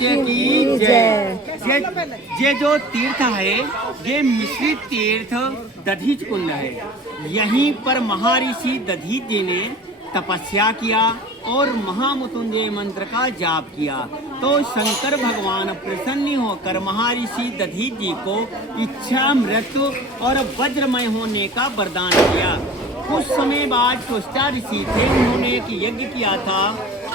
सच्चे की जय। ये जो तीर्थ है ये मिश्रित तीर्थ दधीच कुंड है। यहीं पर महर्षि दधीच जी ने तपस्या किया और महामृत्युंजय मंत्र का जाप किया तो शंकर भगवान प्रसन्न होकर महर्षि दधीच जी को इच्छा मृत्यु और वज्रमय होने का वरदान दिया। कुछ समय बाद त्वष्टा ऋषि थे, उन्होंने एक यज्ञ किया था,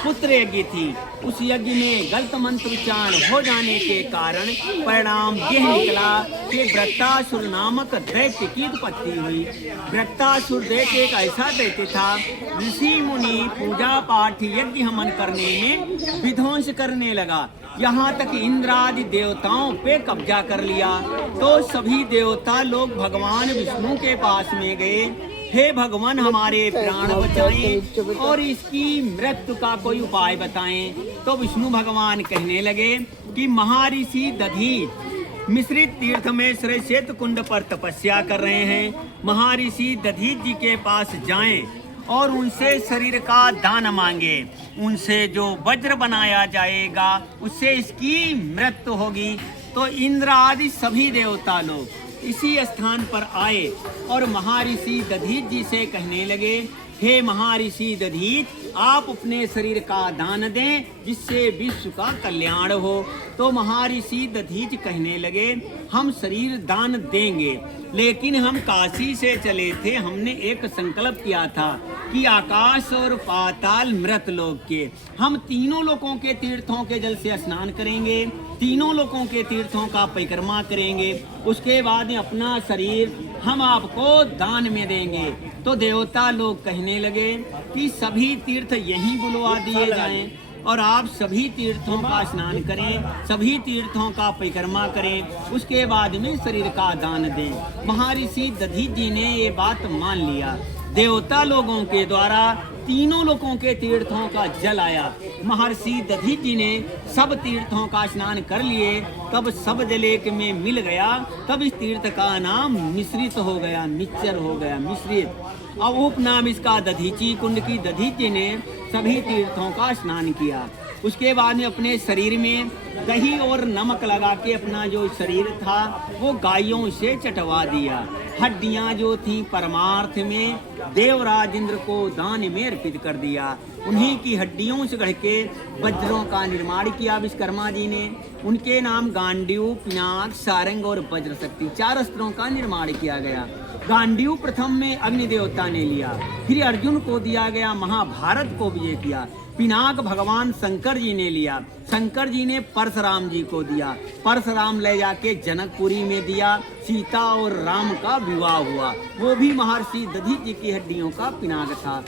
पुत्र यज्ञ थी। उस यज्ञ में गलत मंत्र उच्चारण हो जाने के कारण परिणाम यह निकला कि वृत्तासुर नामक दैत्य की उत्पत्ति हुई। वृत्तासुर दैत्य एक ऐसा दैत्य था, ऋषि मुनि पूजा पाठ यज्ञ हवन करने में विध्वंस करने लगा। यहाँ तक इंद्र आदि देवताओं पे कब्जा कर लिया तो सभी देवता लोग भगवान विष्णु के पास में गए, हे भगवान हमारे प्राण बचाएं और इसकी मृत्यु का कोई उपाय बताएं। तो विष्णु भगवान कहने लगे कि महर्षि दधीच मिश्रित तीर्थ में श्रेष्ठ कुंड पर तपस्या कर रहे हैं। महर्षि दधीच जी के पास जाएं और उनसे शरीर का दान मांगे। उनसे जो वज्र बनाया जाएगा उससे इसकी मृत्यु होगी। तो इंद्र आदि सभी देवता लोग इसी स्थान पर आए और महर्षि दधीच जी से कहने लगे, हे महर्षि दधीच, आप अपने शरीर का दान दें जिससे विश्व का कल्याण हो। तो महर्षि दधीच कहने लगे, हम शरीर दान देंगे, लेकिन हम काशी से चले थे, हमने एक संकल्प किया था कि आकाश और पाताल मृत लोक के हम तीनों लोकों के तीर्थों के जल से स्नान करेंगे, तीनों लोकों के तीर्थों का परिक्रमा करेंगे, उसके बाद अपना शरीर हम आपको दान में देंगे। तो देवता लोग कहने लगे कि सभी तीर्थ यहीं बुलवा दिए जाएं और आप सभी तीर्थों का स्नान करें, सभी तीर्थों का परिक्रमा करें, उसके बाद में शरीर का दान दें। महर्षि दधीच जी ने ये बात मान लिया। देवता लोगों के द्वारा तीनों लोकों के तीर्थों का जल आया। महर्षि दधीच जी ने सब तीर्थों का स्नान कर लिए, तब सब जल एक में मिल गया, तब इस तीर्थ का नाम मिश्रित हो गया, मिक्सचर हो गया, मिश्रित। अब उपनाम इसका दधीची कुंड की दधीच जी ने सभी तीर्थों का स्नान किया। उसके बाद में अपने शरीर में दही और नमक लगा के अपना जो शरीर था वो गायों से चटवा दिया। हड्डियां जो थी परमार्थ में देवराज इंद्र को दान में अर्पित कर दिया। उन्हीं की हड्डियों से गढ़ के वज्रों का निर्माण किया विश्वकर्मा जी ने। उनके नाम गांडीव, पिनाक, सारंग और वज्र शक्ति 4 अस्त्रों का निर्माण किया गया। गांडीव प्रथम में अग्नि देवता ने लिया, फिर अर्जुन को दिया गया, महाभारत को विजय किया। पिनाक भगवान शंकर जी ने लिया, शंकर जी ने परशुराम जी को दिया, परशुराम ले जाके जनकपुरी में दिया। सीता और राम का विवाह हुआ, वो भी महर्षि दधीच जी की हड्डियों का पिनाक था।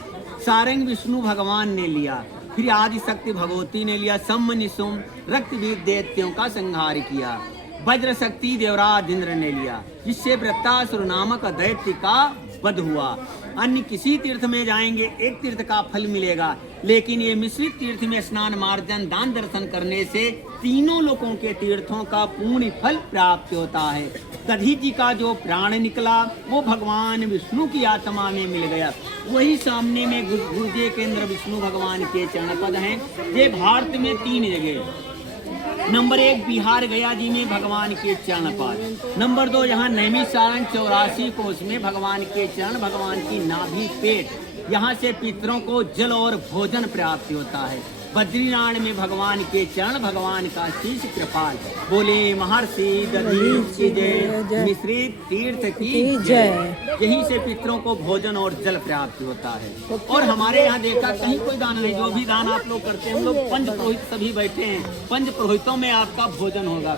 सारंग विष्णु भगवान ने लिया, फिर आदि शक्ति भगवती ने लिया। सम निशुम रक्तवीर दैत्यों का संहार किया। वज्र शक्ति देवराज इंद्र ने लिया, जिससे वृत्तासुर नामक दैत्य का वध हुआ। अन्य किसी तीर्थ में जाएंगे एक तीर्थ का फल मिलेगा, लेकिन ये मिश्रित तीर्थ में स्नान मार्जन दान दर्शन करने से तीनों लोकों के तीर्थों का पूर्ण फल प्राप्त होता है। दधीच जी का जो प्राण निकला वो भगवान विष्णु की आत्मा में मिल गया। वही सामने में गुरुदेव केंद्र विष्णु भगवान के चरण पद हैं। ये भारत में 3 जगह, नंबर 1 बिहार गया जी में भगवान के चरण पद, नंबर 2 यहाँ नैमिषारण्य 84 कोस में भगवान के चरण, भगवान की नाभि पेट, यहाँ से पितरों को जल और भोजन प्राप्त होता है। बद्रीनारायण में भगवान के चरण, भगवान का शीश कृपाल। बोले महर्षि दधीच की जय, मिश्रित तीर्थ की जय। यहीं से पितरों को भोजन और जल प्राप्त होता है। और हमारे यहाँ देखा कहीं कोई दान नहीं, जो भी दान आप लोग करते हैं, हम लोग पंच पुरोहित सभी बैठे हैं, पंच पुरोहितों में आपका भोजन होगा।